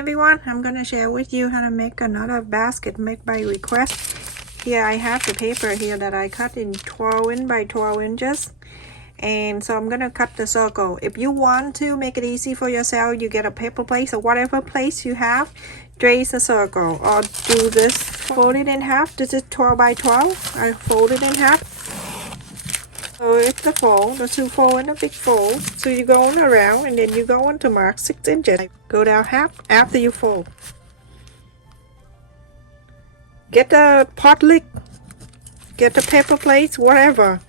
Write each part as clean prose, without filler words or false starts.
everyone, I'm gonna share with you how to make another basket made by request. Here I have the paper here that I cut in 12 inch by 12 inches, and so I'm gonna cut the circle. If you want to make it easy for yourself, you get a paper plate or whatever place you have, trace a circle or do this, fold it in half. This is 12 by 12. I fold it in half. So it's the fold, the two fold and a big fold. So you go on around and then you go on to mark 6 inches. Go down half after you fold. Get the pot lick, get the paper plates, whatever.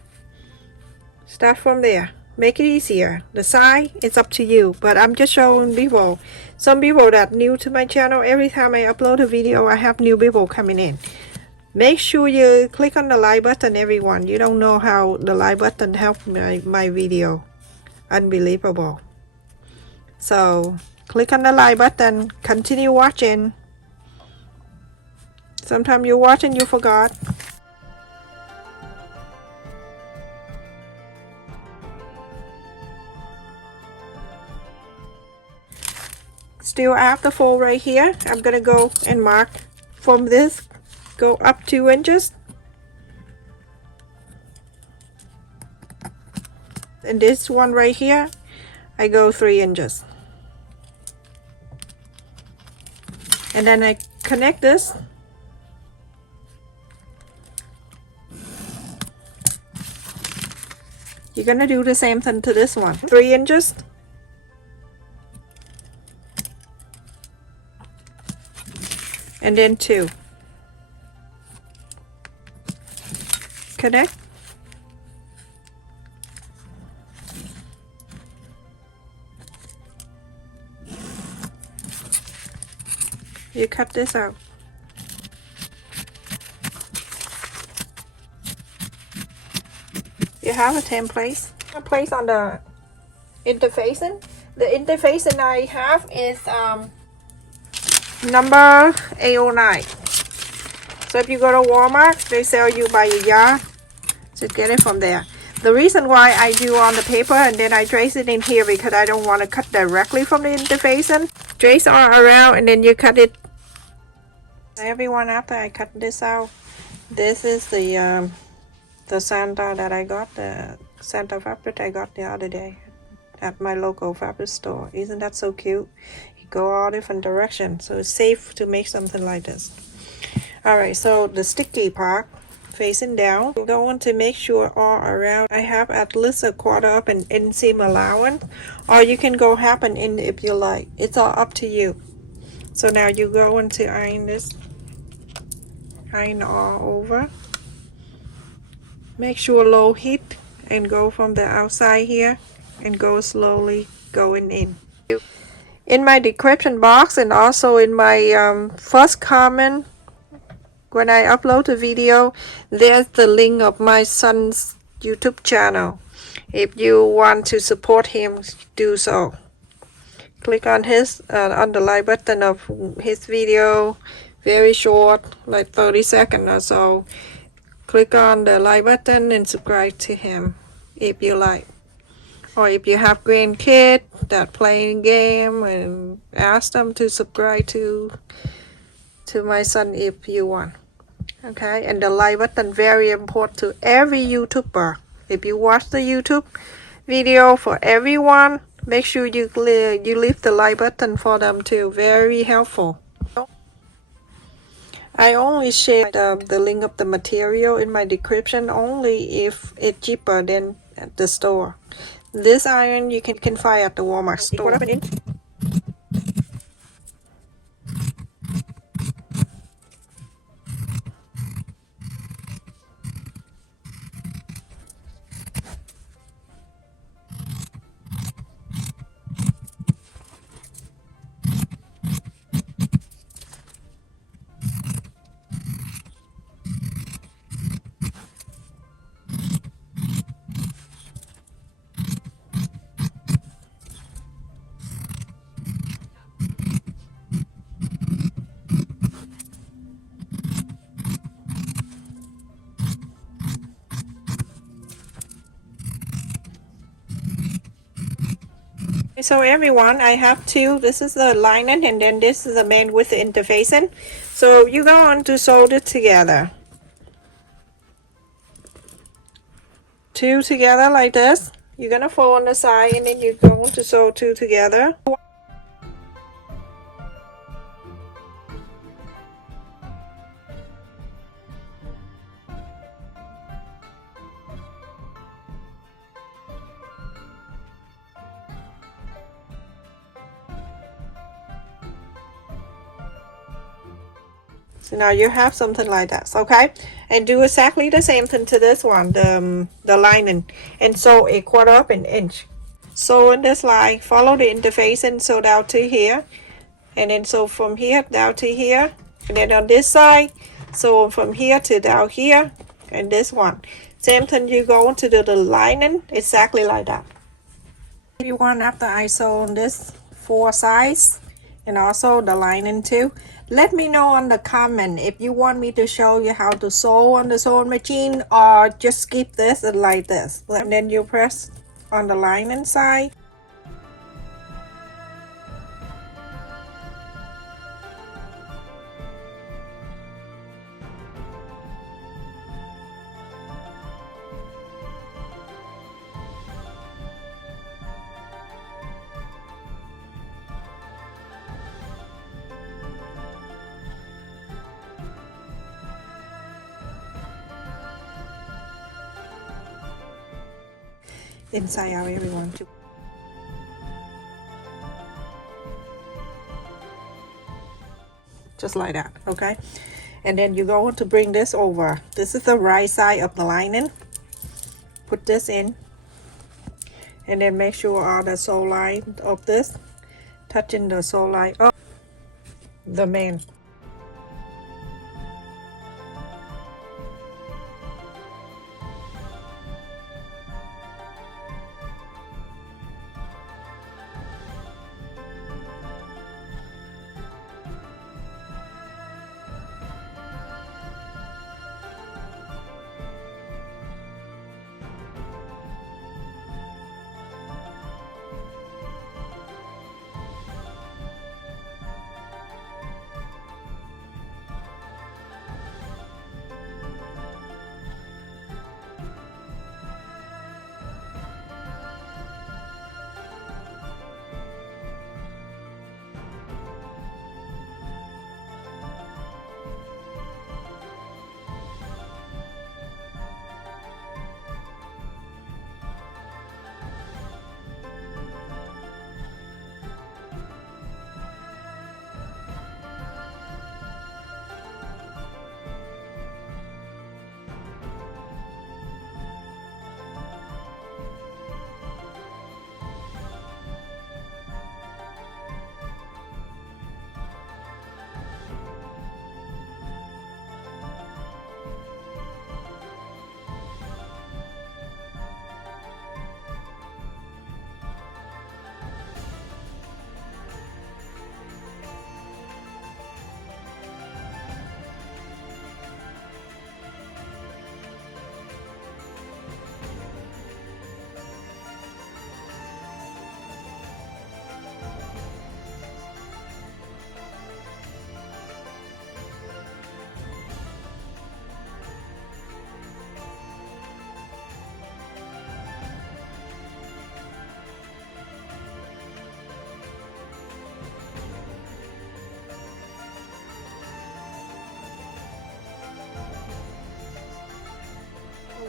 Start from there. Make it easier. The side, it's up to you, but I'm just showing people. Some people that new to my channel, every time I upload a video, I have new people coming in. Make sure you click on the like button, everyone. You don't know how the like button helped my video. Unbelievable. So click on the like button, continue watching. Sometimes you watch and you forgot. Still after fold right here, I'm gonna go and mark from this, go up 2 inches. And this one right here, I go 3 inches. And then I connect this. You're gonna do the same thing to this one. 3 inches. And then 2. Connect. You cut this out. You have a template. Place on the interfacing. The interfacing I have is number 809. So if you go to Walmart, they sell you by a yard. So get it from there. The reason why I do on the paper and then I trace it in here because I don't want to cut directly from the interfacing. Trace all around and then you cut it. Everyone, after I cut this out, this is the Santa that I got, the Santa fabric I got the other day at my local fabric store. Isn't that so cute? You go all different directions, so it's safe to make something like this. Alright, so the sticky part facing down, I'm going to make sure all around I have at least a quarter of an inseam allowance, or you can go half an inch if you like. It's all up to you. So now you go into iron this, iron all over. Make sure low heat and go from the outside here and go slowly going in. In my description box and also in my first comment when I upload a video, there's the link of my son's YouTube channel. If you want to support him, do so. Click on his on the like button of his video, very short, like 30 seconds or so. Click on the like button and subscribe to him if you like. Or if you have grandkids that playing game, and ask them to subscribe to my son if you want. Okay, and the like button very important to every YouTuber. If you watch the YouTube video for everyone, make sure you leave the like button for them too. Very helpful. I only share the link of the material in my description only if it's cheaper than at the store. This iron you can find at the Walmart store. So everyone, I have two. This is the lining and then this is the man with the interfacing. So you go on to sew it together. Two together like this. You're gonna fold on the side and then you're going to sew two together. So now you have something like that, okay? And do exactly the same thing to this one, the lining, and sew a 1/4 of an inch. Sew in this line, follow the interface and sew down to here, and then sew from here down to here, and then on this side, sew from here to down here, and this one. Same thing, you go to do the lining exactly like that. Everyone, after I sew on this 4 sides and also the lining too, let me know on the comment if you want me to show you how to sew on the sewing machine or just skip this and like this. And then you press on the lining side. Inside out everyone too. Just like that, okay? And then you're going to bring this over. This is the right side of the lining. Put this in. And then make sure all the sew line of this touching the sew line of the main.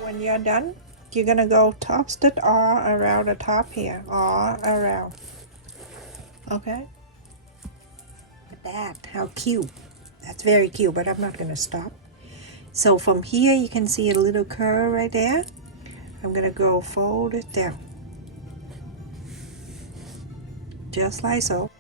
When you're done, you're gonna go top stitch all around the top here, all around. Okay? That, how cute. That's very cute, but I'm not gonna stop. So from here, you can see a little curve right there. I'm gonna go fold it down. Just like so.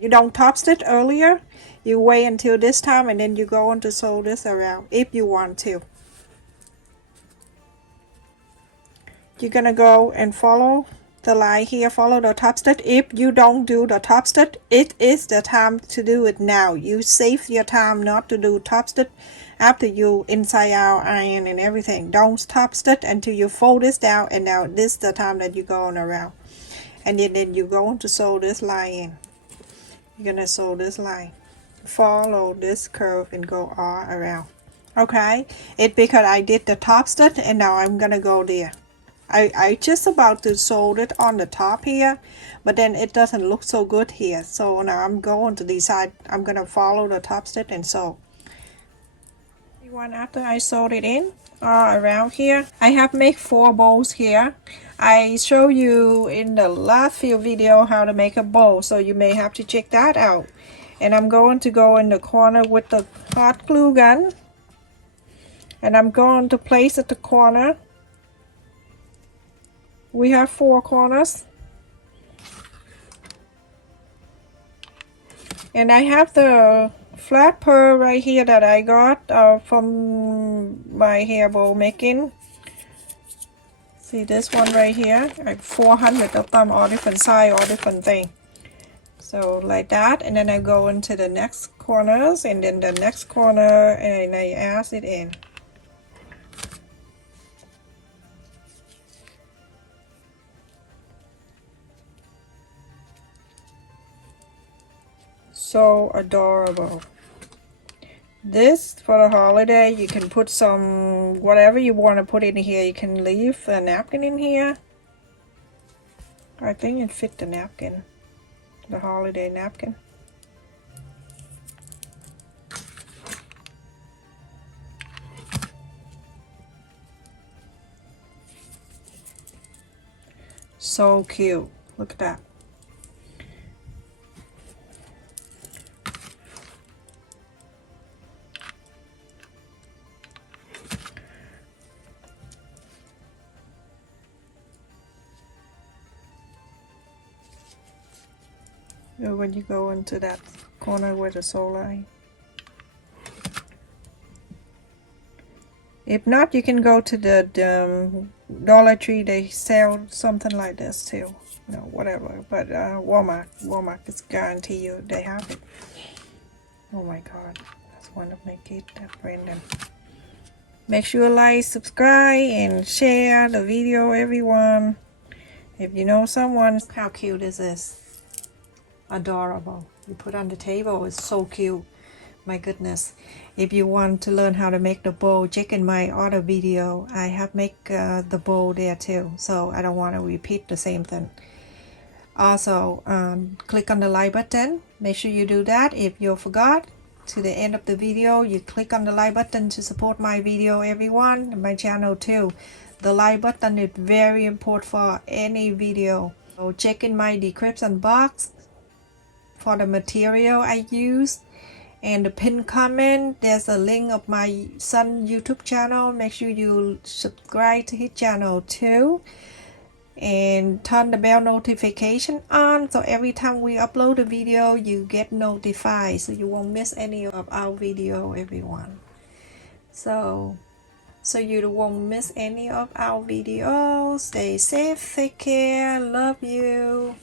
You don't top stitch earlier, you wait until this time and then you go on to sew this around if you want to. You're gonna go and follow the line here, follow the top stitch. If you don't do the top stitch, it is the time to do it now. You save your time not to do top stitch after you inside out iron and everything. Don't top stitch until you fold this down, and now this is the time that you go on around, and then you go on to sew this line in. You're gonna sew this line, follow this curve and go all around. Okay, it's because I did the top stitch and now I'm gonna go there. I just about to sew it on the top here, but then it doesn't look so good here, so now I'm going to decide I'm gonna follow the top stitch and sew. After I sewed it in around here, I have made 4 bows here. I show you in the last few video how to make a bow, so you may have to check that out. And I'm going to go in the corner with the hot glue gun, and I'm going to place at the corner. We have 4 corners, and I have the flat pearl right here that I got from my hair bow making. See this one right here, like 400 of them, all different size, all different thing. So like that, and then I go into the next corners, and then the next corner, and I add it in. So adorable. This for the holiday, you can put some whatever you want to put in here. You can leave a napkin in here. I think it fit the napkin, the holiday napkin. So cute. Look at that. When you go into that corner where the sew line. If not, you can go to the Dollar Tree. They sell something like this too. No, whatever. But Walmart is guarantee you they have it. Oh my God, I just want to make it random. Make sure you like, subscribe, and share the video, everyone. If you know someone, how cute is this? Adorable. You put on the table, it's so cute. My goodness. If you want to learn how to make the bow, check in my other video. I have make the bow there too, so I don't want to repeat the same thing. Also, click on the like button. Make sure you do that. If you forgot, to the end of the video, you click on the like button to support my video, everyone, and my channel too. The like button is very important for any video. So check in my description box for the material I use, and the pinned comment there's a link of my son YouTube channel. Make sure you subscribe to his channel too, and turn the bell notification on, so every time we upload a video you get notified, so you won't miss any of our video, everyone. So you won't miss any of our videos. Stay safe, take care, love you.